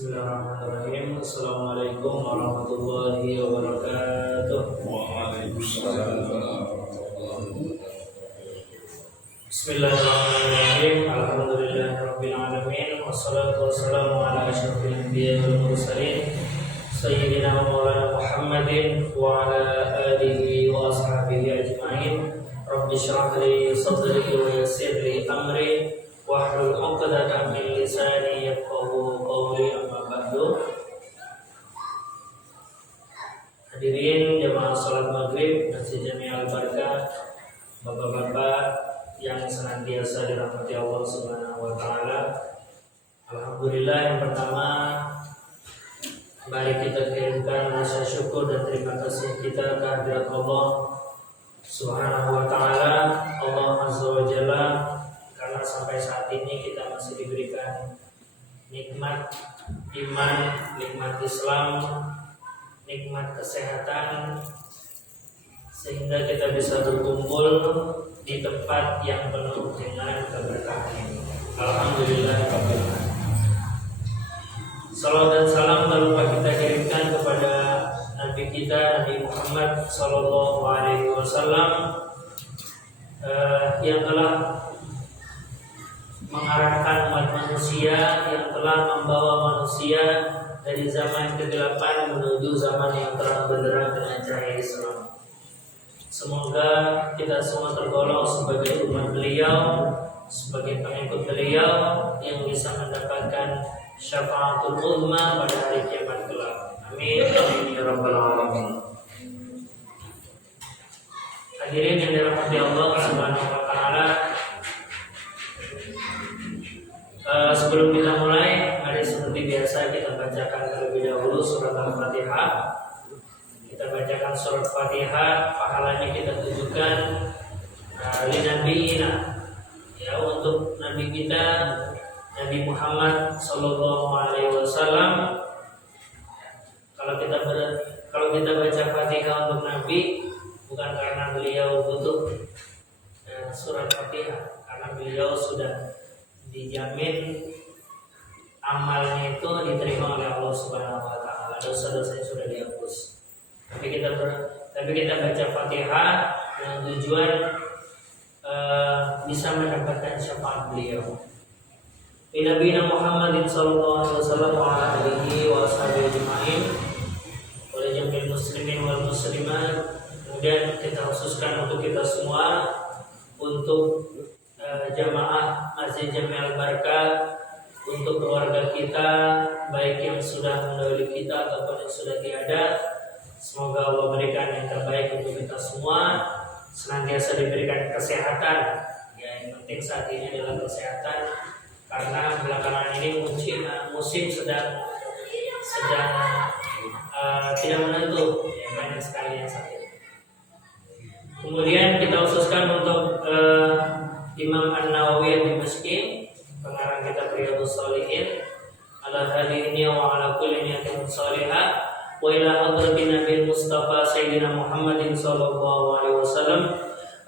Bismillahirrahmanirrahim. Assalamualaikum warahmatullahi wabarakatuh. Waalaikumsalam. Bismillahirrahmanirrahim. Alhamdulillahirabbil alamin. Wassalatu wassalamu ala asyrofil anbiya'i wal mursalin sayyidina wa maulana Muhammadin wa ala alihi wa ashabihi ajmain. Rabbi shrah li sadri wa yassir li amri wahlul 'uqdatam min lisani yafqahu qawli. Amma ba'du. Hadirin jamaah salat maghrib Masjid Jami' Al-Barakah, bapak-bapak yang senantiasa dirahmati Allah Subhanahu wa taala. Alhamdulillah, yang pertama mari kita kirimkan rasa syukur dan terima kasih kita kehadirat Allah Subhanahu wa taala, Allah Azza wa Jalla, karena sampai saat ini kita masih diberikan nikmat iman, nikmat Islam, nikmat kesehatan, sehingga kita bisa berkumpul di tempat yang penuh dengan keberkahan ini. Alhamdulillahirabbil alamin. Salawat dan salam tak lupa kita kirimkan kepada Nabi kita, Nabi Muhammad Sallallahu Alaihi Wasallam, yang telah mengarahkan umat manusia, yang telah membawa manusia dari zaman kegelapan menuju zaman yang terang benderang dengan cahaya Islam. Semoga kita semua tergolong sebagai umat beliau, sebagai pengikut beliau yang bisa mendapatkan syafaatul uzma pada hari kiamat kelak. Amin amin ya rabbal alamin. Hadirin yang dirahmati Allah Subhanahu wa taala, sebelum kita mulai, mari seperti biasa kita bacakan terlebih dahulu surat Al-Fatihah. Kita bacakan surat Fatihah, pahalanya kita tujukan linabiina, ya, untuk Nabi kita, Nabi Muhammad Sallallahu Alaihi Wasallam. Kalau kita baca Fatihah untuk Nabi, bukan karena beliau butuh surat Fatihah, karena beliau sudah dijamin amalnya itu diterima oleh Allah Subhanahu wa taala, dosa-dosanya sudah dihapus. Tapi kita baca Fatihah dengan tujuan bisa mendapatkan syafaat beliau. Nabi Muhammadin sallallahu alaihi wasallam wa alihi wa sahbihi ajma'in wa jami'il muslimin wal muslimat. Kemudian kita khususkan untuk kita semua, untuk jamaah Masjid Jami' Al-Barakah, untuk keluarga kita, baik yang sudah mendahului kita ataupun yang sudah tiada. Semoga Allah berikan yang terbaik untuk kita semua, senantiasa diberikan kesehatan. Ya, yang penting saat ini adalah kesehatan, karena belakangan ini musim sedang tidak menentu, ya, banyak sekali yang sakit. Kemudian kita khususkan untuk Imam An-Nawawi Ad-Dimashqi, pengarang kitab Riyadhus Shalihin, ala hadhihi wa ala kulli niyatin shalihah, wa ila hadratin Nabi Mustafa Sayyidina Muhammadin sallallahu alaihi wasallam.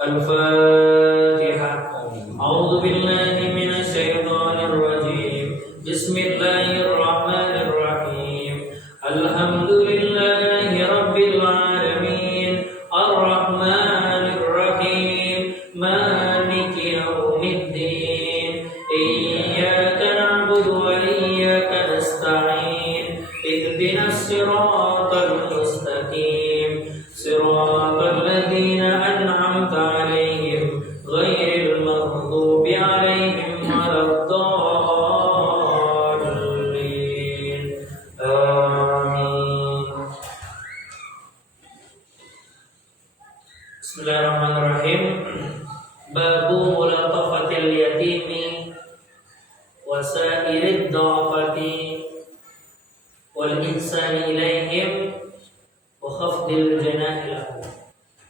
Al-Fatihah. A'udzu billahi minasy syaithanir rajim. Bismillahirrahmanirrahim. Alhamdulillahi rabbil alamin. Ar-Rahmanir Rahim. Maliki yaumiddin. Iyyaka na'budu wa iyyaka nasta'in. Ihdinas siratal mustaqim. Siratal ladzina an'amta 'alaihim ghairil maghdubi 'alaihim waladdallin. Amin. Bismillahirrahmanirrahim. Babu mulatafatil yatimi wa sa'irid dha'afati wal ihsani ilaihim wa khafdil janahi lahu.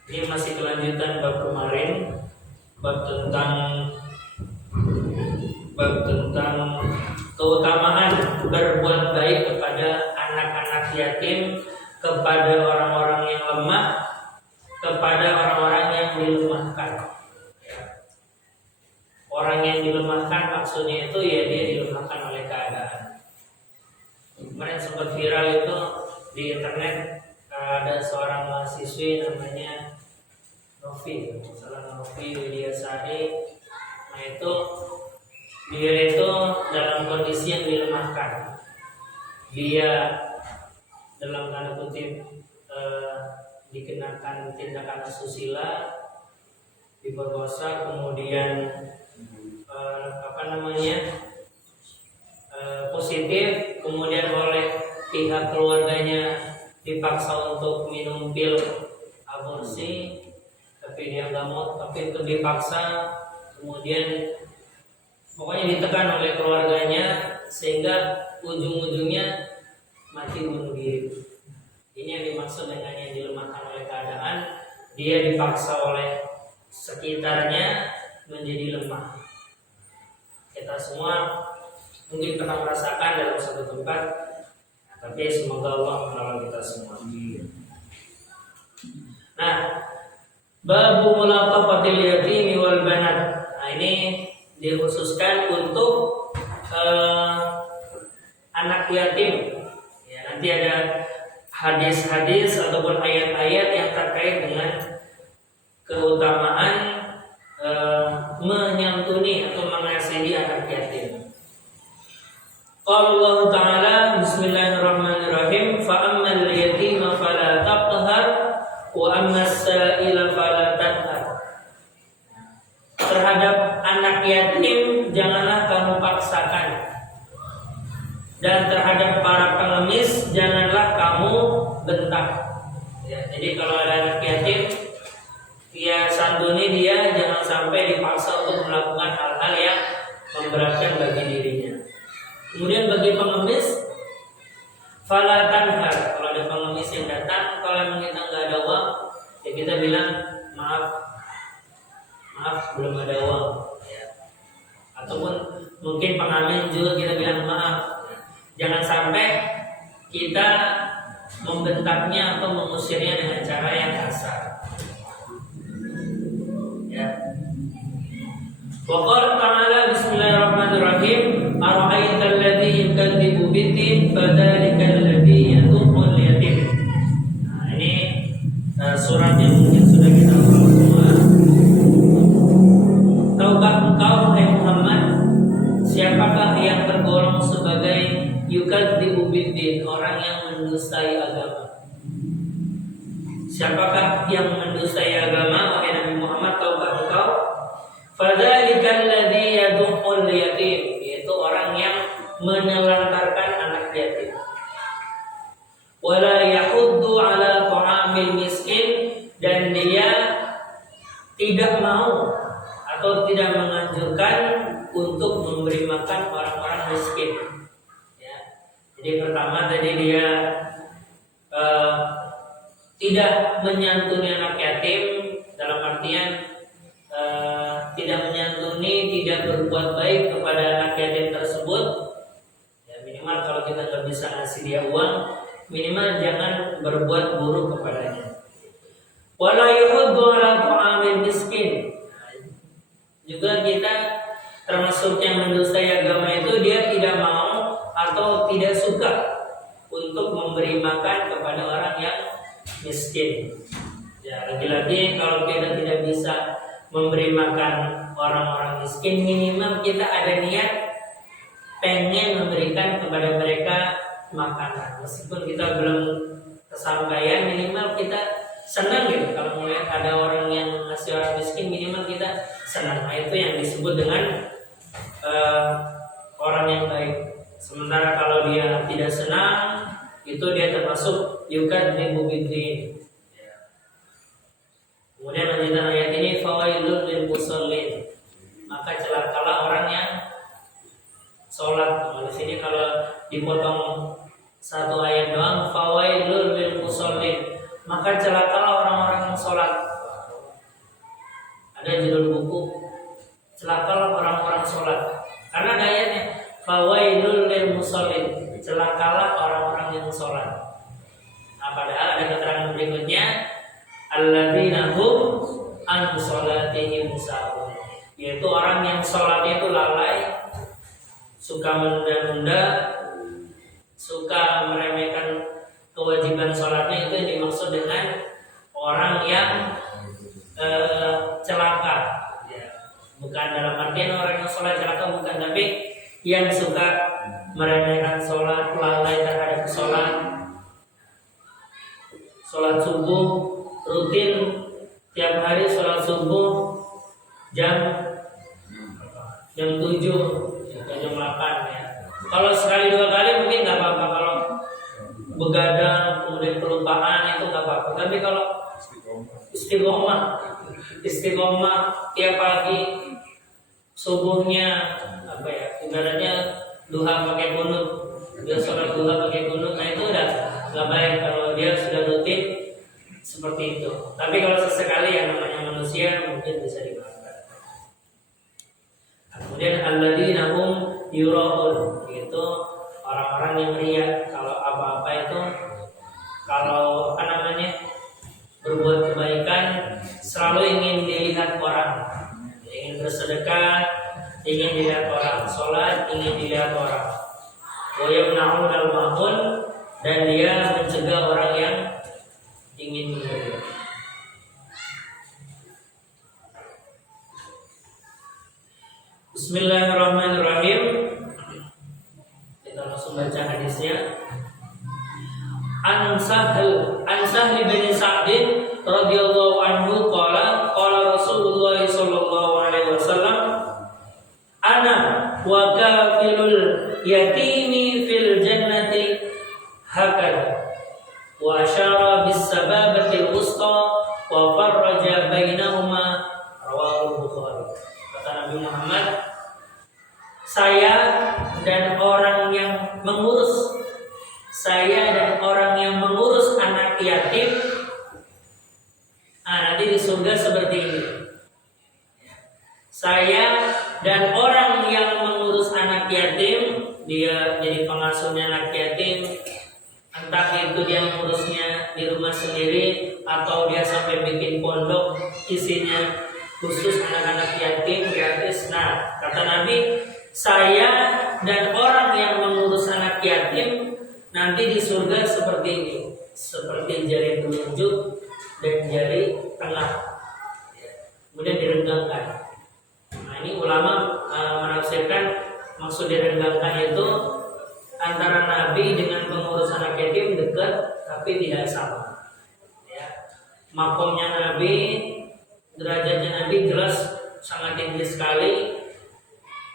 Ini masih kelanjutan bab kemarin, bab tentang keutamaan berbuat baik kepada anak-anak yatim, kepada orang-orang yang lemah, kepada orang-orang yang dilemahkan. Orang yang dilemahkan maksudnya itu ya dia dilemahkan oleh keadaan. Kemarin sempat viral itu di internet, ada seorang mahasiswi namanya Novi, salah Novi Widiasari. Nah itu dia itu dalam kondisi yang dilemahkan. Dia dalam tanda kutip dikenakan tindakan asusila, diperkosa, kemudian positif, kemudian oleh pihak keluarganya dipaksa untuk minum pil aborsi, tapi dia nggak mau, tapi itu dipaksa, kemudian pokoknya ditekan oleh keluarganya sehingga ujung-ujungnya mati bunuh diri. Ini yang dimaksud dengan yang dilemahkan oleh keadaan, dia dipaksa oleh sekitarnya menjadi lemah. Kita semua mungkin pernah merasakan dalam satu tempat, tapi semoga Allah menolong kita semua. Nah, babu mulaqafatil yatimi wal banat. Nah, ini dikhususkan untuk anak yatim. Ya, nanti ada hadis-hadis ataupun ayat-ayat yang terkait dengan keutamaan menyantuni atau mengasihi anak yatim. Qala Allah Ta'ala, Bismillahirrahmanirrahim, fa ammal yatima fala taqhar wa ammas sa'ila fala tanhar. Terhadap anak yatim janganlah kamu paksakan, dan terhadap para pengemis janganlah kamu bentak. Ya, jadi kalau ada anak yatim, ya santuni dia, jangan sampai dipaksa untuk melakukan hal-hal yang memberatkan bagi dirinya. Kemudian bagi pengemis, fala tanhar. Kalau ada pengemis yang datang, kalau memang kita nggak ada uang, ya kita bilang maaf belum ada uang. Ya. Ataupun mungkin pengamen juga kita bilang maaf. Jangan sampai kita membentaknya atau mengusirnya dengan cara yang kasar. Ya. Wa qala ta'ala, Bismillahirrahmanirrahim, ara'aital ladzi yukadzibu bid-din fadzalika alladzi yadhurrul yatim. Nah, ini surat yang mungkin sudah kita hafal semua. Tahukah engkau, hai Muhammad, siapakah yang tergolong sebagai yukadzibu bid-din, orang yang mendustai agama? Siapakah yang mendustai agama, wahai Nabi Muhammad, tahukah engkau? Fadzalika alladzi yadhurrul yatim, yaitu orang yang menelantarkan anak yatim. Wala yahuddu ala ta'amil miskin, dan dia tidak mau atau tidak menganjurkan untuk memberi makan orang-orang miskin. Ya. Jadi pertama tadi dia tidak menyantuni anak yatim, dalam artian tidak menyantuni, tidak berbuat baik kepada anak yatim tersebut. Ya, minimal kalau kita nggak bisa ngasih dia uang, minimal jangan berbuat buruk kepadanya. Wala yuhaddu ala ta'amil miskin. Juga kita termasuk yang mendustai agama itu, dia tidak mau atau tidak suka untuk memberi makan kepada orang yang miskin. Ya, lagi-lagi kalau kita tidak bisa memberi makan orang-orang miskin, minimal kita ada niat pengen memberikan kepada mereka makanan. Meskipun kita belum kesampaian, minimal kita senang gitu. Kalau melihat ada orang yang ngasih orang miskin, minimal kita senang. Nah, itu yang disebut dengan orang yang baik. Sementara kalau dia tidak senang, itu dia termasuk yukadzibu bid-din. Kemudian lanjutan ayat ini, fawailul lil musallin, maka celakalah orang yang sholat. Di sini kalau dipotong satu ayat doang, fawailul lil musallin, maka celakalah orang-orang yang sholat. Ada judul buku, celakalah orang-orang sholat. Karena ada ayatnya, fawailul lil musallin, celakalah orang-orang yang sholat. Nah, padahal ada keterangan berikutnya, alladzina hum an sholatihim sahun, yaitu orang yang sholatnya itu lalai, suka menunda-nunda, suka meremehkan kewajiban sholatnya, itu yang dimaksud dengan orang yang celaka. Ya. Bukan dalam artian orang yang sholat celaka, bukan, tapi yang suka meremehkan sholat, lalai terhadap sholat subuh rutin tiap hari, sholat subuh jam 7 atau jam 8 ya. Kalau sekali 2 kali mungkin nggak apa-apa, kalau begadang kemudian kelupaan itu nggak apa-apa. Tapi kalau istiqomah tiap pagi subuhnya ibaratnya duha pakai kunut, dia sholat duha pakai kunut, nah itu udah nggak baik kalau dia sudah rutin seperti itu. Tapi kalau sesekali yang namanya manusia mungkin bisa dimaafkan. Kemudian alladzina hum yura'un, itu orang-orang yang riya. Kalau apa-apa itu, kalau berbuat kebaikan selalu ingin dilihat orang, ingin bersedekah ingin dilihat orang, sholat ingin dilihat orang. Wa yamna'un al-ma'un, dan dia mencegah orang yang ingin memberi. Bismillahirrahmanirrahim. Kita langsung baca hadisnya. An Sahl bin Sa'd radhiyallahu anhu qala Rasulullah sallallahu alaihi wasallam, ana wa kafilul yatimi fil jannati hakada, wa asyara bis sababati al-wusta wa farraja bainahuma, rawahu Bukhari. Kata Nabi Muhammad, saya dan orang yang mengurus anak yatim, nanti di surga seperti ini. Saya dan orang yang mengurus anak yatim, dia jadi pengasuhnya anak yatim, entah itu dia mengurusnya di rumah sendiri atau dia sampai bikin pondok isinya khusus anak-anak yatim gratis. Nah, kata Nabi, saya dan orang yang mengurus anak yatim nanti di surga seperti ini, seperti jari telunjuk dan jari tengah, kemudian direnggangkan. Nah, ini ulama menafsirkan maksud direnggangkan itu antara Nabi dengan pengurus anak yatim dekat tapi tidak sama. Ya. Makomnya Nabi, derajatnya Nabi jelas sangat tinggi sekali.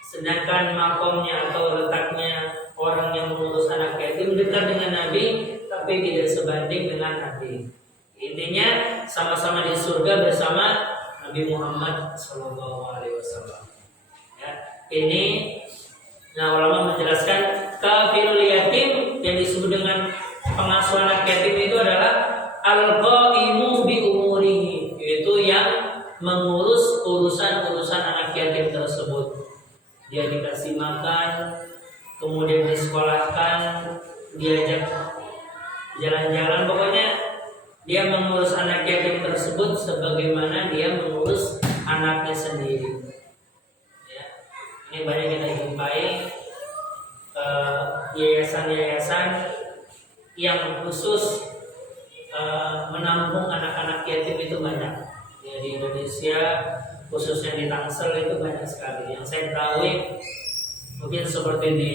Sedangkan makomnya atau letaknya orang yang mengurus anak yatim dekat dengan Nabi, tapi tidak sebanding dengan Nabi. Intinya sama-sama di surga bersama Nabi Muhammad SAW. Ya, ini, nah ulama menjelaskan kafilul yatim yang disebut dengan pengasuh anak yatim itu adalah al-qaimu bi umurihi, yaitu yang mengurus urusan-urusan anak yatim tersebut. Dia dikasih makan, kemudian disekolahkan, diajak jalan-jalan, pokoknya dia mengurus anak yatim tersebut sebagaimana dia mengurus anaknya sendiri. Ya. Ini banyak kita jumpai yayasan-yayasan yang khusus menampung anak-anak yatim itu banyak. Ya, di Indonesia khususnya di Tangsel itu banyak sekali. Yang saya ketahui mungkin seperti di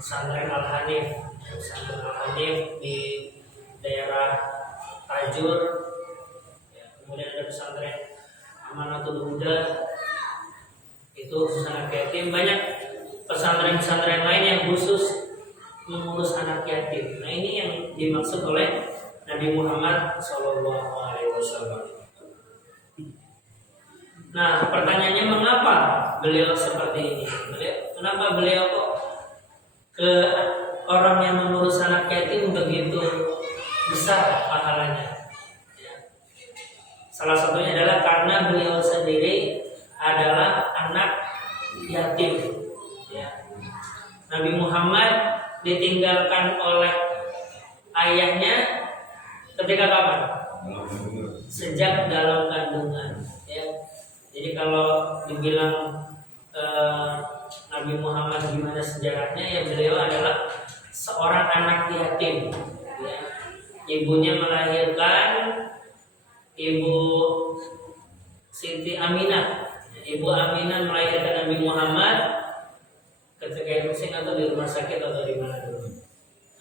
pesantren Al-Hanif di daerah Tajur, ya, kemudian ada pesantren Amanatul Huda, itu khusus anak yatim. Banyak pesantren-pesantren lain yang khusus mengurus anak yatim. Nah, ini yang dimaksud oleh Nabi Muhammad SAW. Nah, pertanyaannya, mengapa beliau seperti ini? Kenapa beliau kok ke orang yang mengurus anak yatim begitu besar pahalanya? Ya. Salah satunya adalah karena beliau sendiri adalah anak yatim. Ya. Nabi Muhammad ditinggalkan oleh ayahnya ketika kapan? Sejak dalam kandungan. Ya. Jadi kalau dibilang Nabi Muhammad gimana sejarahnya, ya beliau adalah seorang anak yatim. Ya. Ibunya melahirkan Ibu Siti Aminah. Ibu Aminah melahirkan Nabi Muhammad ketika itu atau di rumah sakit atau di mana dulu.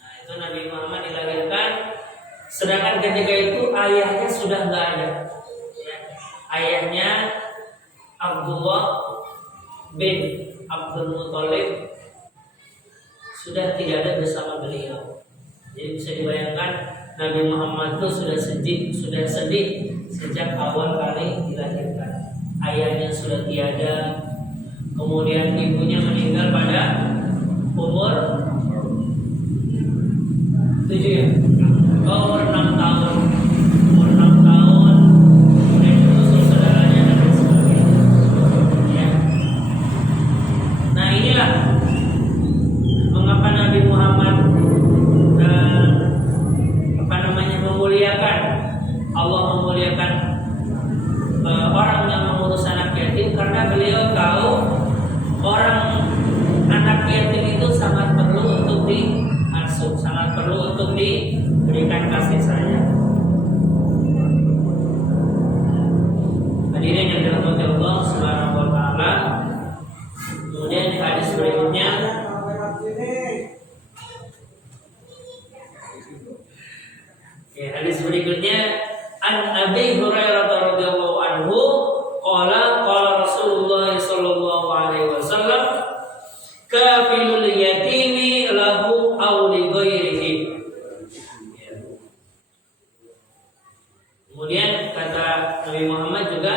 Nah, itu Nabi Muhammad dilahirkan, sedangkan ketika itu ayahnya sudah nggak ada. Ya. Ayahnya Abdullah bin Abdul Muthalib sudah tidak ada bersama beliau. Jadi bisa dibayangkan Nabi Muhammad itu sudah sedih sejak awal kali dilahirkan. Ayahnya sudah tiada, kemudian ibunya meninggal pada umur 7 ya? Umur 6 tahun. Umur 6 tahun, kemudian menyusul saudaranya dan lain sebagainya. Ya. Nah inilah mengapa Nabi Muhammad memuliakan, Allah memuliakan orang yang mengurus anak yatim, karena beliau tahu orang anak yatim itu sangat perlu untuk diasuh, sangat perlu untuk diberikan kasih sayang. Hadirin yang dirahmati Allah Subhanahu wa taala. Kemudian di hadis berikutnya hadis berikutnya an Abi Hurairah radhiyallahu anhu qala Rasulullah sallallahu alaihi wasallam kafilul yatimi lahu aw li ghairihi. Kemudian kata Nabi Muhammad juga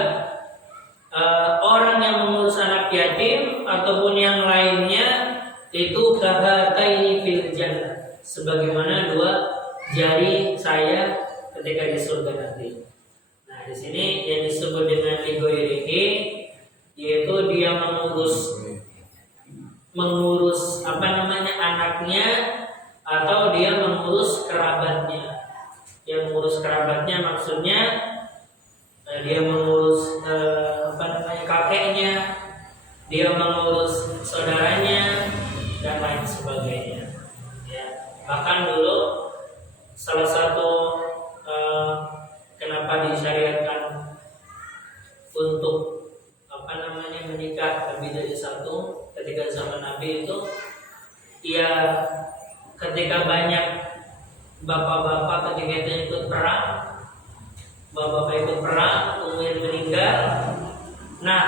orang yang mengurus anak yatim ataupun yang lainnya itu kahataini fil jannah, sebagaimana dua jari saya ketika di surga nanti. Nah, di sini yang disebut dengan ligoirihi, yaitu dia mengurus anaknya, atau dia mengurus kerabatnya. Dia mengurus kerabatnya maksudnya dia mengurus kakeknya, dia mengurus saudaranya dan lain sebagainya. Ya. Bahkan dulu salah satu kenapa disyariatkan untuk menikah lebih dari satu ketika zaman Nabi itu, ya ketika banyak bapak-bapak ketika itu ikut perang, bapak-bapak ikut perang kemudian meninggal. Nah,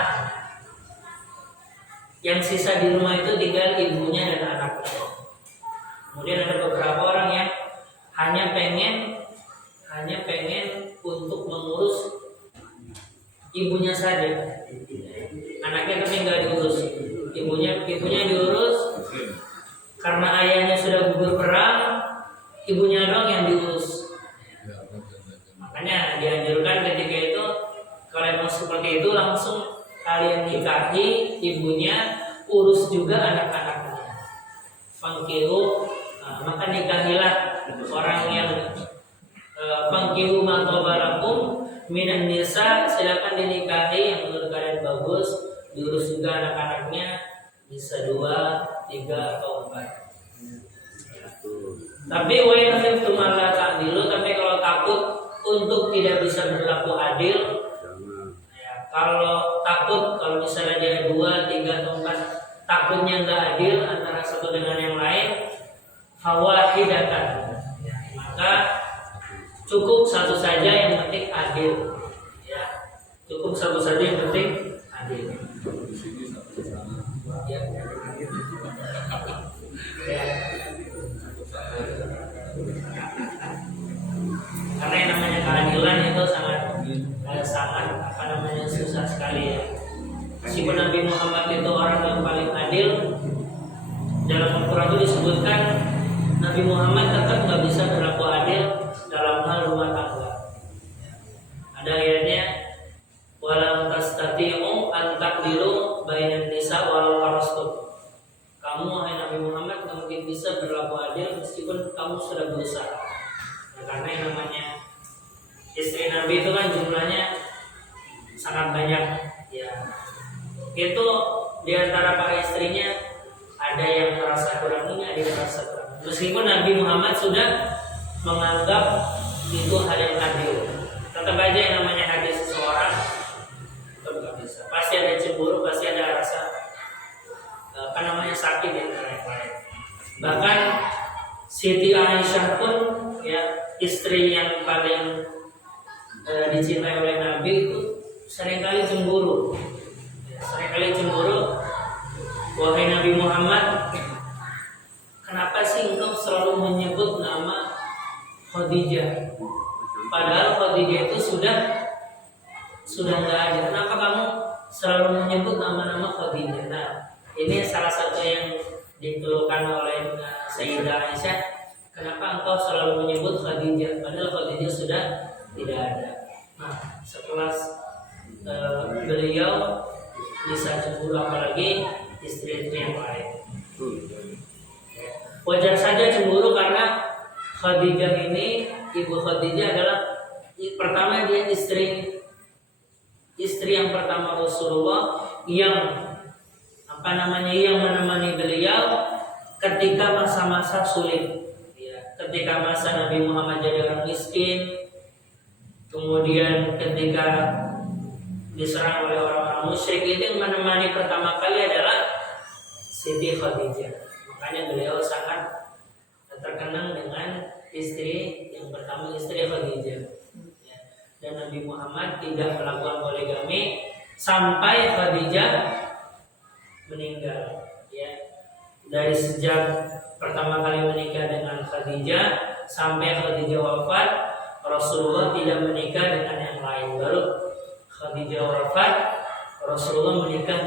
yang sisa di rumah itu tinggal ibunya dan anaknya. Kemudian ada beberapa orang yang hanya pengen untuk mengurus ibunya saja. Anaknya tapi nggak diurus. Ibunya diurus karena ayahnya sudah gugur perang, ibunya dong yang diurus. Makanya dianjurkan ketika itu kalau mau seperti itu langsung kalian nikahi ibunya, urus juga anak-anaknya. Fangkihu, maka nikahilah orang yang fangkihu ma tabarakum minan nisa, silakan dinikahi yang menurut kalian bagus, diurus juga anak-anaknya, bisa 2, 3 atau 4. Tapi wa in khiftum alla ta'dilu, tapi kalau takut untuk tidak bisa berlaku adil, ya, kalau takut kalau misalnya dia 2, 3 atau 4 takutnya nggak adil antara satu dengan yang lain, fawahidatan, ya, maka cukup satu saja yang penting adil, ya, cukup satu saja yang penting adil. Ya. Ya. Karena yang namanya keadilan itu sangat susah sekali ya. Meskipun Nabi Muhammad itu orang yang paling adil, dalam Al-Quran itu disebutkan Nabi Muhammad tetap nggak bisa berlaku adil dalam hal rumah tangga. Ada ayatnya, walam tastati'u an taqdiru bainan nisa walau harastum. Kamu wahai Nabi Muhammad nggak mungkin bisa berlaku adil meskipun kamu sudah berusaha. Nah, karena yang namanya istri Nabi itu kan jumlahnya sangat banyak, ya. Itu diantara para istrinya ada yang merasa kurang ini, ada yang merasa kurang. Meskipun Nabi Muhammad sudah menganggap itu hal yang adil, tetap aja yang namanya hati seseorang tetap nggak bisa. Pasti ada cemburu, pasti ada rasa sakit dan lain-lain. Bahkan Siti Aisyah pun ya, istri yang paling dicintai oleh Nabi itu seringkali cemburu. Seringkali cemburu, wahai Nabi Muhammad, kenapa sih engkau selalu menyebut nama Khadijah? Padahal Khadijah itu sudah nggak ada. Kenapa kamu selalu menyebut nama-nama Khadijah? Nah, ini salah satu yang dikeluhkan oleh Sayyidah Aisyah. Kenapa engkau selalu menyebut Khadijah? Padahal Khadijah sudah tidak ada. Nah, setelah beliau bisa cemburu, apalagi istri-istri yang lain. Wajar saja cemburu karena Khadijah ini, ibu Khadijah adalah pertama dia istri yang pertama Rasulullah yang yang menemani beliau ketika masa-masa sulit. Ketika masa Nabi Muhammad jadi orang miskin, kemudian ketika diserang oleh orang-orang musyrik, itu yang menemani pertama kali adalah Siti Khadijah. Makanya beliau sangat terkenang dengan istri yang pertama, istri Khadijah. Dan Nabi Muhammad tidak melakukan poligami sampai Khadijah meninggal. Dari sejak pertama kali menikah dengan Khadijah sampai Khadijah wafat, Rasulullah tidak menikah dengan yang lain. Baru Khadijah wafat, Rasulullah menikah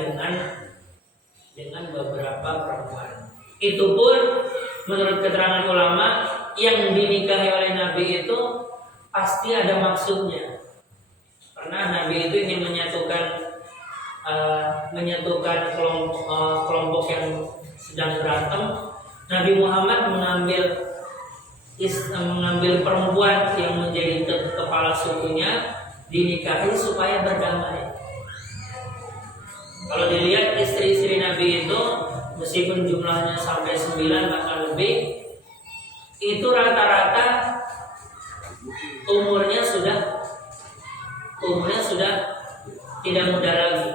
dengan beberapa perempuan. Itu pun menurut keterangan ulama, yang dinikahi oleh Nabi itu pasti ada maksudnya. Karena Nabi itu ingin menyatukan kelompok yang sedang berantem. Nabi Muhammad mengambil perempuan yang menjadi kepala sukunya, dinikahi supaya berdamai. Kalau dilihat istri-istri Nabi itu, meskipun jumlahnya sampai 9 bahkan lebih, itu rata-rata umurnya sudah tidak muda lagi.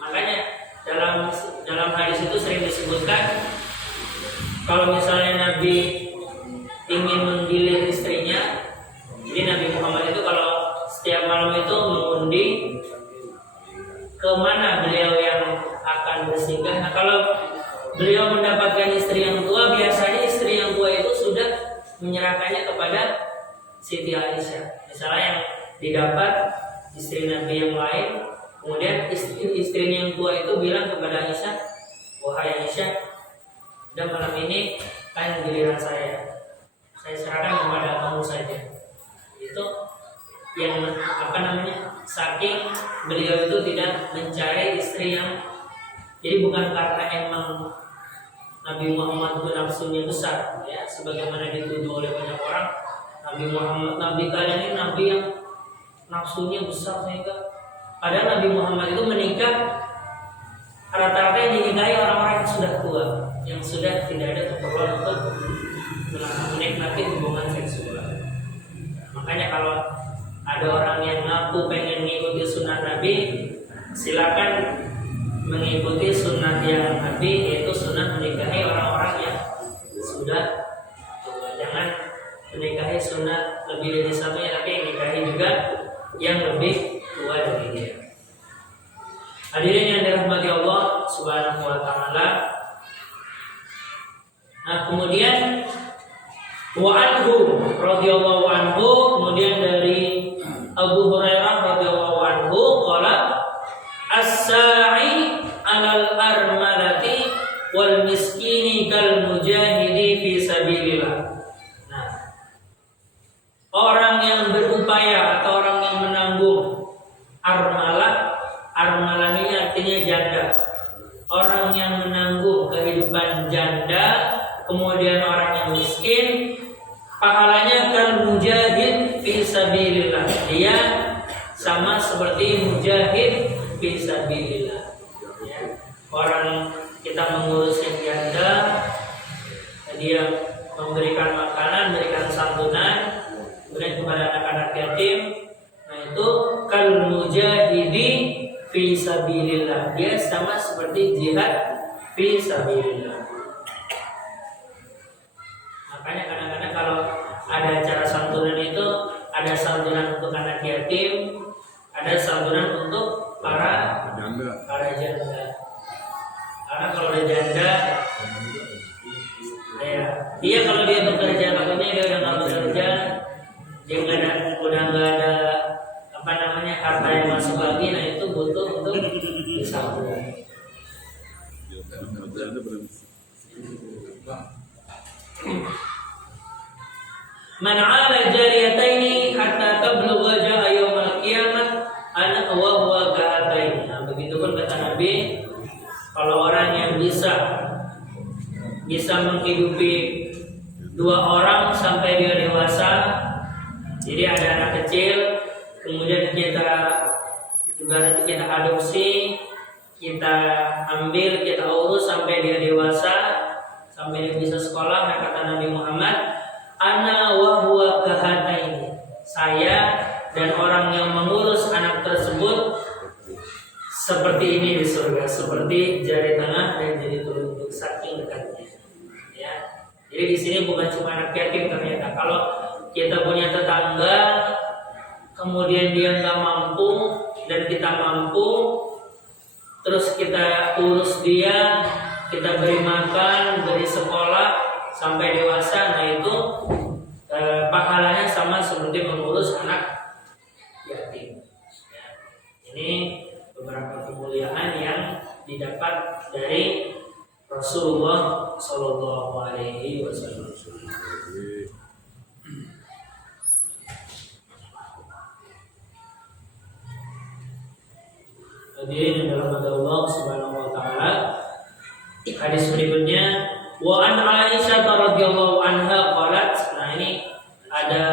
Makanya dalam hadis itu sering disebutkan, kalau misalnya Nabi ingin menggilir istrinya, jadi Nabi Muhammad itu kalau setiap malam itu mengundi kemana beliau yang akan bersinggah. Nah, kalau beliau mendapatkan istri yang tua, biasanya istri yang tua itu sudah menyerahkannya kepada Siti Aisyah. Misalnya yang didapat istri Nabi yang lain, kemudian istri yang tua itu bilang kepada Aisyah, wahai Aisyah, udah malam ini kan giliran saya serahkan kepada kamu saja. Itu yang saking beliau itu tidak mencari istri yang, jadi bukan karena emang Nabi Muhammad itu nafsunya besar, ya, sebagaimana dituduh oleh banyak orang. Nabi kalian ini nabi yang nafsunya besar, sehingga padahal Nabi Muhammad itu menikah rata-rata yang dinikahi orang-orang yang sudah tua, yang sudah tidak ada keperluan untuk menikmati hubungan seksual. Makanya kalau ada orang yang ngaku pengen mengikuti sunnah Nabi, silakan mengikuti sunnah yang Nabi, yaitu sunnah menikahi orang-orang yang sudah tua. Jangan menikahi sunnah lebih dari satunya, tapi nikahi juga yang lebih tua dari dia. Hadirin yang dirahmati Allah Subhanahu wa taala. Nah, kemudian wa anhu radhiyallahu anhu, kemudian dari Abu Hurairah radhiyallahu anhu qala as-sa'i 'alal armalati wal miskini kal mujahidi fi sabilillah. Nah, orang yang berupaya atau orang yang menanggung armalah ini artinya janda. Orang yang menanggung kehidupan janda, kemudian orang yang miskin, pahalanya kal mujahid fi sabilillah. Dia sama seperti mujahid fi sabilillah. Ya. Orang kita mengurus yang janda, dia makanan, memberikan santunan, kemudian kepada anak-anak yatim. Nah itu kal mujahidi fi sabilillah, dia sama seperti jihad fi sabilillah. Makanya kadang-kadang kalau ada acara santunan itu ada santunan untuk anak yatim, ada santunan untuk para janda. Karena kalau ada janda, ya, dia kalau dia bekerja, makanya dia udah nggak bekerja, dia udah nggak ada apa namanya harta yang masuk lagi, nah itu butuh untuk disambung. Man 'ala jariyataini hatta tablugha ja'a yaumil qiyamah ana wa huwa kahataini. Nah, begitu pun kata Nabi, kalau orang yang bisa menghidupi dua orang sampai dia dewasa, jadi ada anak kecil, kemudian kita adopsi, kita ambil, kita urus sampai dia dewasa, sampai dia bisa sekolah. Nah, kata Nabi Muhammad, ana wa huwa kahataini, saya dan orang yang mengurus anak tersebut seperti ini di surga, seperti jari tengah dan jari telunjuk, saking dekatnya. Ya, jadi di sini bukan cuma anak yatim ternyata. Kalau kita punya tetangga, kemudian dia nggak mampu dan kita mampu, terus kita urus dia, kita beri makan, beri sekolah sampai dewasa, nah itu pahalanya sama seperti mengurus anak yatim. Ya, ini beberapa kemuliaan yang didapat dari Rasulullah Shallallahu Alaihi Wasallam. Hadirin dalam Allah Subhanahu Wa Taala. Hadis berikutnya, wa an Aisyah radhiyallahu anha qalat. Nah ini ada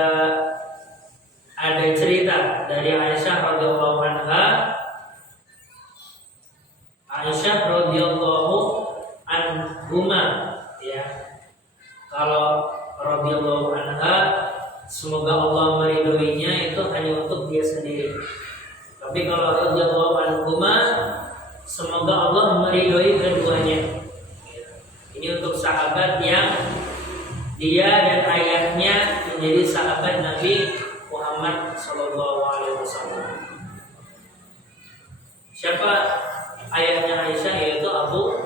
cerita dari Aisyah radhiyallahu anha. Aisyah radhiyallahu anhuma, ya. Kalau radhiyallahu anha, semoga Allah meridhoinya, itu hanya untuk dia sendiri. Tapi kalau radhiyallahu anhuma, semoga Allah meridhoi keduanya. Ini untuk sahabat yang dia dan ayahnya menjadi sahabat Nabi Muhammad SAW. Siapa ayahnya Aisyah? Yaitu Abu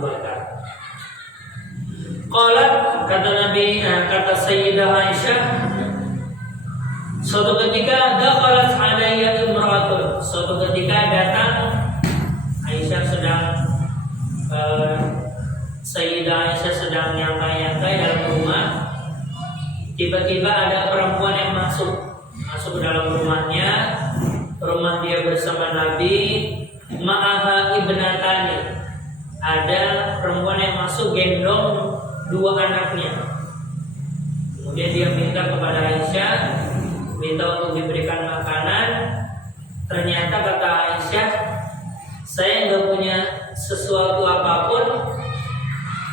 Bakar. Qalat, kata Nabi, kata Sayyidah Aisyah, suatu ketika dakhalat alayya imra'atun. Suatu ketika datang Aisyah Sayyidah Aisyah sedang nyantai-nyantai dalam rumah. Tiba-tiba ada perempuan yang masuk ke dalam rumahnya. Rumah dia bersama Nabi. Ma'aha ibnatani. Ada perempuan yang masuk gendong dua anaknya. Kemudian dia minta kepada Aisyah, minta untuk diberikan makanan. Ternyata kata Aisyah, saya nggak punya sesuatu apapun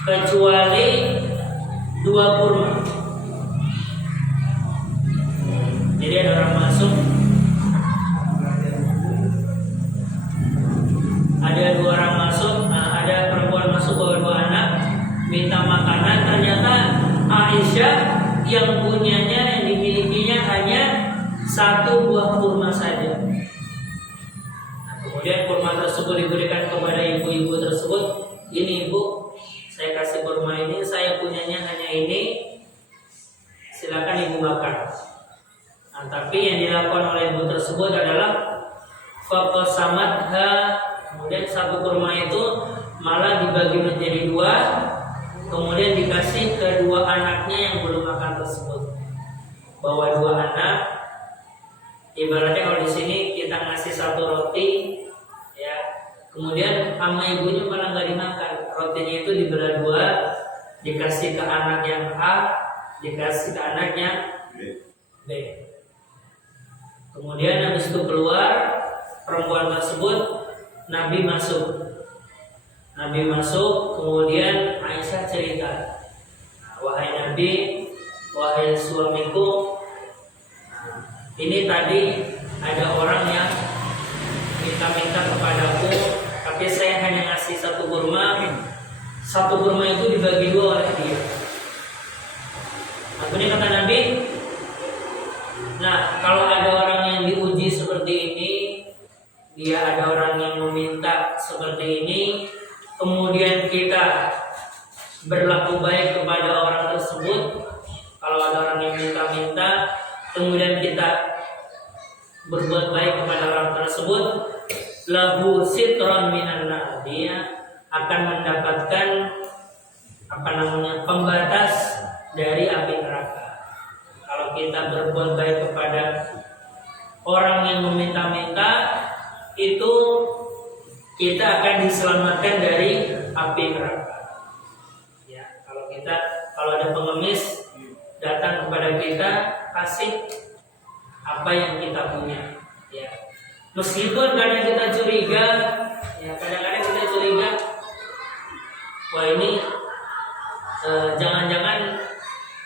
kecuali 2 kurma. Jadi ada orang masuk, ada 2 orang masuk, ada perempuan masuk bawa 2 anak, minta makanan. Ternyata Aisyah yang punyanya, yang dimilikinya hanya 1 buah kurma saja. Kemudian kurma tersebut diberikan kepada ibu-ibu tersebut. Ini ibu, saya kasih kurma ini, saya punyanya hanya ini, silakan ibu makan. Nah, tapi yang dilakukan oleh ibu tersebut adalah faqasamatha, kemudian 1 kurma itu malah dibagi menjadi 2, kemudian dikasih ke 2 anaknya yang belum makan tersebut. Bawa 2 anak, ibaratnya kalau di sini kita ngasih 1 roti, ya, kemudian sama ibunya malah nggak dimakan. Rotinya itu dibelah 2, dikasih ke anak yang A, dikasih ke anak yang B. Kemudian habis itu keluar perempuan tersebut, Nabi masuk, kemudian Aisyah cerita, wahai Nabi, wahai suamiku, ini tadi ada orang yang minta-minta kepadaku, tapi saya hanya ngasih satu kurma itu dibagi dua oleh dia. Nah, ini kata Nabi, nah kalau ada orang yang diuji seperti ini, dia ada orang yang meminta seperti ini, kemudian kita berlaku baik kepada orang tersebut. Kalau ada orang yang minta-minta, kemudian kita berbuat baik kepada orang tersebut, lahu sitran minan nar, dia akan mendapatkan pembatas dari api neraka. Kalau kita berbuat baik kepada orang yang meminta-minta, itu kita akan diselamatkan dari api neraka. Ya, kalau ada pengemis datang kepada kita, kasih apa yang kita punya. Ya, meskipun kadang kita curiga, ya kadang-kadang kita curiga, wah ini jangan-jangan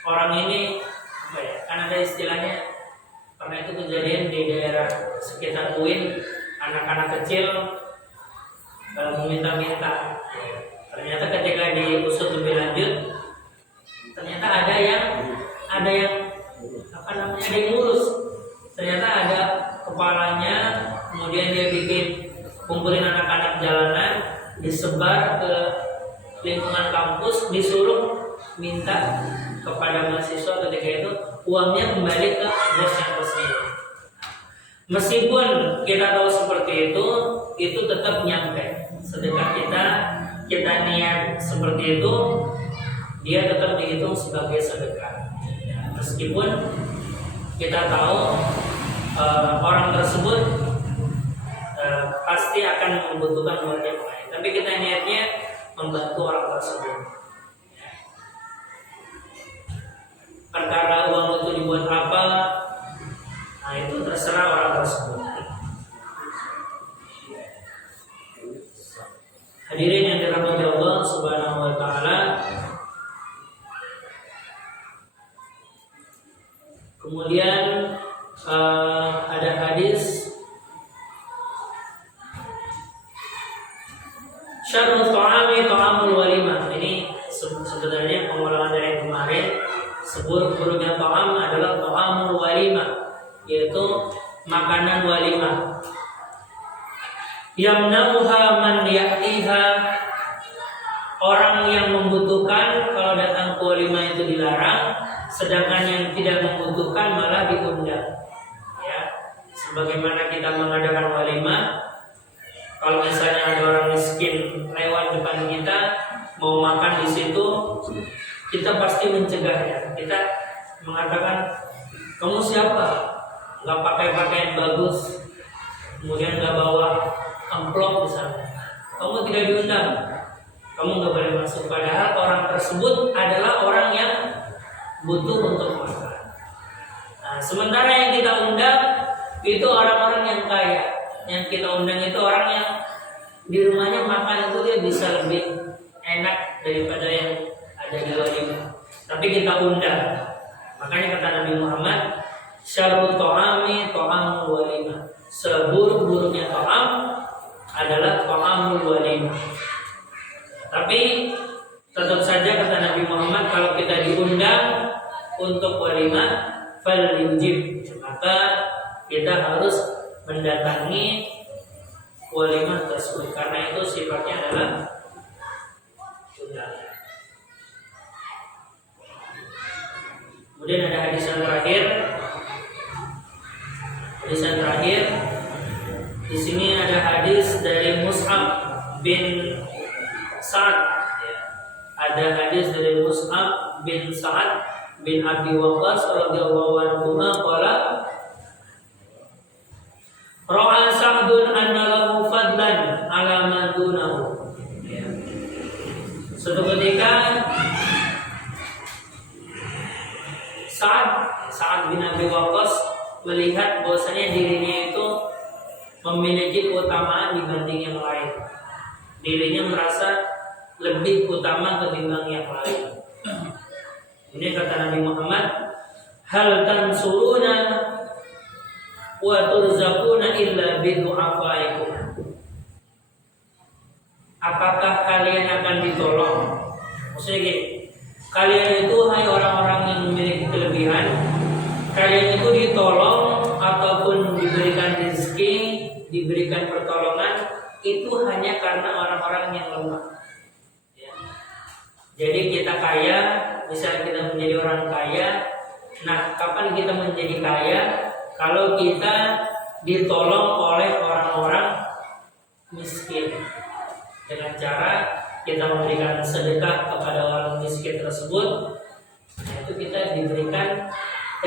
orang ini apa ya? Kan ada istilahnya, pernah itu kejadian di daerah sekitar UIN, anak-anak kecil meminta-minta. Ternyata ketika diusut lebih lanjut, ternyata ada yang ada yang ngurus. Ternyata ada kepalanya, kemudian dia kumpulin anak-anak jalanan, disebar ke lingkungan kampus, disuruh minta kepada mahasiswa ketika itu uangnya kembali ke bosnya resmi. Meskipun kita tahu seperti itu tetap nyampe. Sedekah kita niat seperti itu, dia tetap dihitung sebagai sedekah. Meskipun kita tahu orang tersebut pasti akan membutuhkan uang yang lain, tapi kita niatnya membantu orang tersebut. Perkara uang itu dibuat apa, nah itu terserah orang tersebut. Hadirin yang dirahmati Allah Subhanahu wa taala, kemudian ada hadis syarrul ta'ami ta'amul walimah. Ini sebenarnya pengulangan dari kemarin. Seburuk-buruknya ta'am adalah ta'amul walimah, yaitu makanan walimah. Yamna'uha man ya'tiha, orang yang membutuhkan kalau datang ke walimah itu dilarang, sedangkan yang tidak membutuhkan malah diundang. Ya, sebagaimana kita mengadakan walimah, kalau misalnya ada orang miskin lewat depan kita mau makan di situ, kita pasti mencegahnya. Kita mengatakan, kamu siapa? Gak pakai pakaian bagus, kemudian gak bawa amplop misalnya, kamu tidak diundang, kamu gak boleh masuk. Padahal orang tersebut adalah orang yang butuh untuk makan. Nah, sementara yang kita undang itu orang-orang yang kaya. Yang kita undang itu orang yang di rumahnya makan itu dia bisa lebih enak daripada yang ada di walimah, tapi kita undang. Makanya kata Nabi Muhammad, syarrut ta'ami ta'amul walimah, seburuk-buruknya ta'am adalah ta'amul walimah. Tapi tetap saja kata Nabi Muhammad, kalau kita diundang untuk walimah, fal yujib, maka kita harus mendatangi walimah tersebut, karena itu sifatnya adalah undangan. Kemudian ada hadis yang terakhir. Hadis yang terakhir di sini ada hadis dari Mus'ab bin Sa'ad. Ada hadis dari Mus'ab bin Sa'ad bin Abi Waqqas radhiyallahu anhu qala ra'a Sa'dun anna lahu fadlan 'ala man dunahu. Suatu ketika Sa'ad bin Abi Waqqas melihat bahwasanya dirinya itu memiliki keutamaan dibanding yang lain. Dirinya merasa lebih utama ketimbang yang lain. Ini kata Nabi Muhammad, hal tansuruna wa turzaquna illa bidu'afaikum. Apakah kalian akan ditolong? Maksudnya gini, kalian itu hai orang-orang yang memiliki kelebihan, kalian itu ditolong ataupun diberikan rezeki, diberikan pertolongan itu hanya karena orang-orang yang lemah. Ya. Jadi kita kaya, misalnya kita menjadi orang kaya. Nah, kapan kita menjadi kaya? Kalau kita ditolong oleh orang-orang miskin dengan cara kita memberikan sedekah kepada orang miskin tersebut, itu kita diberikan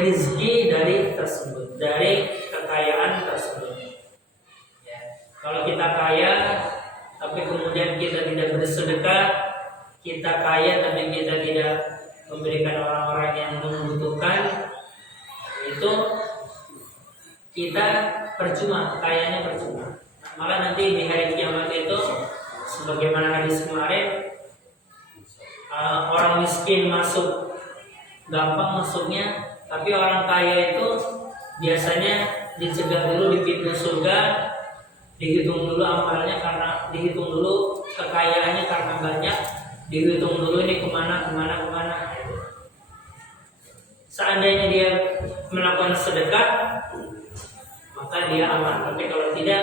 rezeki dari tersebut, dari kekayaan tersebut. Ya. Kalau kita kaya, tapi kemudian kita tidak bersedekah, kita kaya tapi kita tidak memberikan orang-orang yang membutuhkan, itu kita percuma, kayanya percuma. Malah nanti di hari kiamat itu, sebagaimana hadis kemarin, orang miskin masuk gampang masuknya, tapi orang kaya itu biasanya dicegah dulu di pintu surga, dihitung dulu amalnya karena dihitung dulu kekayaannya karena banyak, dihitung dulu ini kemana. Seandainya dia melakukan sedekah, maka dia aman. Tapi kalau tidak,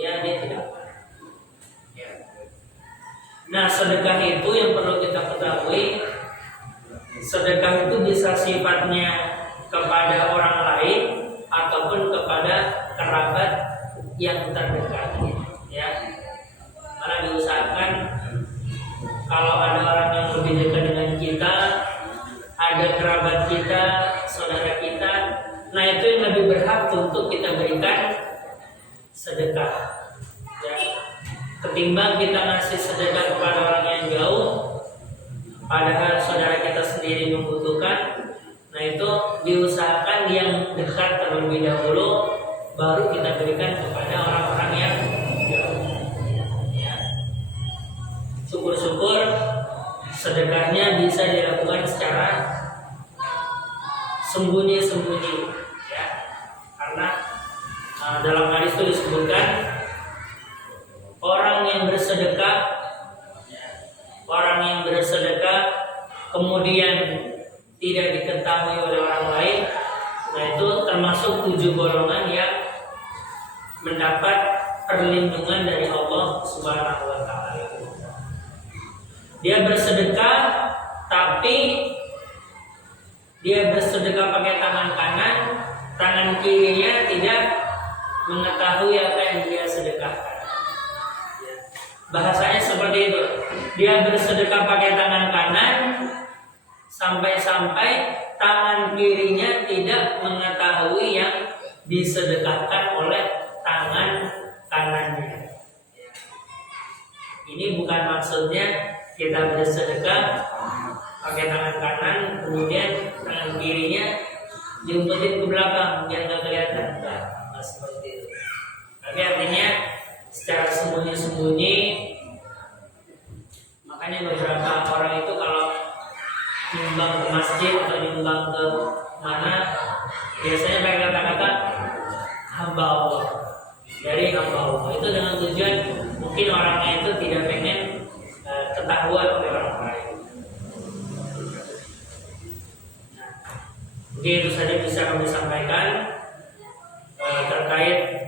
ya dia tidak aman. Ya. Nah, sedekah itu yang perlu kita ketahui, sedekah itu bisa sifatnya kepada orang lain ataupun kepada kerabat yang terdekat. Ya, karena diusahakan kalau ada orang yang lebih dekat dengan kita, ada kerabat kita, saudara kita, nah itu yang lebih berhak untuk kita berikan sedekah. Ya. Ketimbang kita ngasih sedekah kepada orang yang jauh, padahal saudara kita sendiri membutuhkan, nah itu diusahakan yang dekat terlebih dahulu, baru kita berikan kepada orang-orang yang jauh. Ya. Syukur-syukur sedekahnya bisa dilakukan secara sembunyi-sembunyi, ya, karena dalam hadis itu disebutkan orang yang bersedekah kemudian tidak diketahui oleh orang lain, nah itu termasuk 7 golongan yang mendapat perlindungan dari Allah Subhanahu wa taala. Dia bersedekah, tapi dia bersedekah pakai tangan kanan, tangan kirinya tidak mengetahui apa yang dia sedekahkan. Bahasanya seperti itu. Dia bersedekah pakai tangan kanan, sampai-sampai tangan kirinya tidak mengetahui yang disedekahkan oleh tangan kanannya. Ini bukan maksudnya kita bersedekah pakai tangan kanan, kemudian tangan kirinya diumpetin ke belakang biar nggak kelihatan. Nah, seperti itu. Tapi artinya secara sembunyi-sembunyi. Makanya beberapa orang itu kalau nyumbang ke masjid atau nyumbang ke mana, biasanya mereka kata-kata hamba Allah, dari hamba Allah. Itu dengan tujuan mungkin orangnya itu tidak pengen ketahuan oleh orang lain. Mungkin itu saja bisa kami sampaikan terkait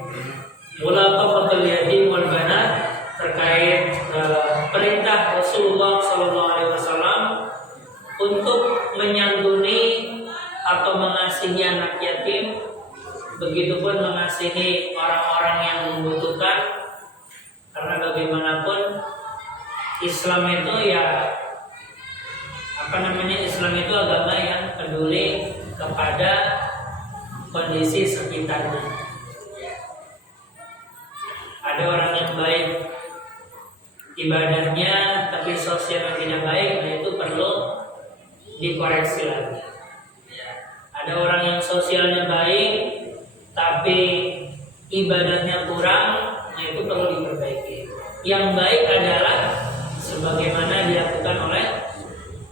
mulaqafatul yatim wal banat, terkait perintah Rasulullah SAW untuk menyantuni atau mengasihi anak yatim, begitupun mengasihi orang-orang yang membutuhkan. Karena bagaimanapun Islam itu Islam itu agama yang peduli kepada kondisi sekitarnya. Ada orang yang baik ibadahnya tapi sosialnya tidak baik, nah itu perlu dikoreksi lagi. Ada orang yang sosialnya baik tapi ibadahnya kurang, nah itu perlu diperbaiki. Yang baik adalah sebagaimana dilakukan oleh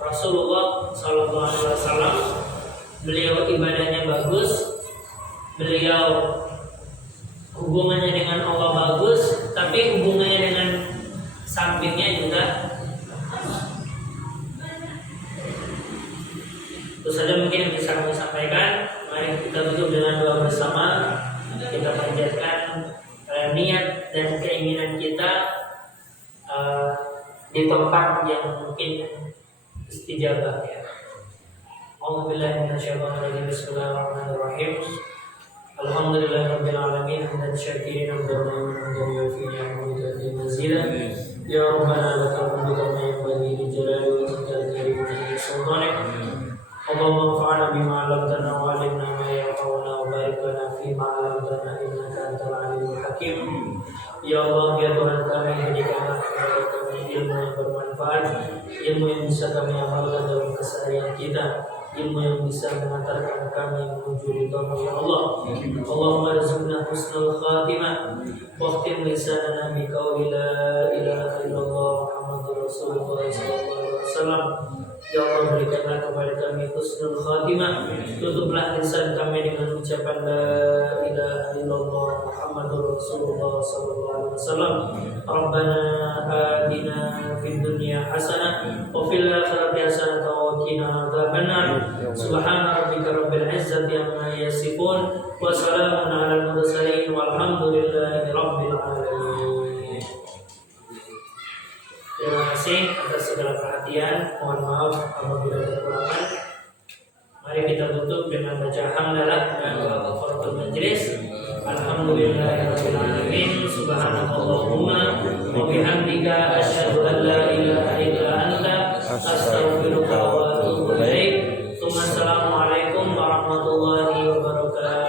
Rasulullah SAW, beliau ibadahnya bagus, beliau hubungannya dengan Allah bagus, tapi hubungannya dengan sampingnya juga. Itu saja mungkin yang bisa kami sampaikan. Mari kita tutup dengan doa bersama. Kita panjatkan niat dan keinginan kita di tempat yang mungkin istijabah ya. Alhamdulillah minasyaitonir rajim. Bismillahirrahmanirrahim. Alhamdulillahirabbil alamin hamdan syakirin hamdan yuwaffiqu ni'amahu mazila. Ya rabbana lakal hamdu kama yanbaghi li jalali wajhikal karim wa sultanik. Allahumma anfa'na bima 'allamtana wa 'allimna ma yanfa'una wa barik lana fima 'allamtana innaka antal alimul hakim. Ya Allah, ya Tuhan kami, berikanlah kepada kami ilmu yang bermanfaat, ilmu yang bisa kami amalkan dalam keseharian kita, ilmu yang bisa mengantarkan kami menuju ridha-Mu ya Allah. Allahumma rizqna husnul khatimah waqtim lisanana bi qawli la ilaha illallah Muhammadur Rasulullah sallallahu alaihi wasallam. Ya Allah, berikanlah kepada kami husnul khatimah, tutuplah lisan kami dengan ucapan la ilaha illallah Muhammadur Rasulullah sallallahu alaihi wasallam. Rabbana atina fid dunya hasanah wa fil akhirati hasanah wa qina adzabannar. Subhana rabbika rabbil izzati amma yasifun wa salamun alal mursalin walhamdulillahi rabbil alamin. Terima kasih atas segala perhatian. Mohon maaf apabila ada kekurangan. Mari kita tutup dengan baca hamdalah dan doa kafaratul majlis. Alhamdulillahirabbil alamin. Subhanakallahumma wa bihamdika asyhadu an la ilaha illa anta astaghfiruka wa atubu ilaik. Assalamualaikum warahmatullahi wabarakatuh.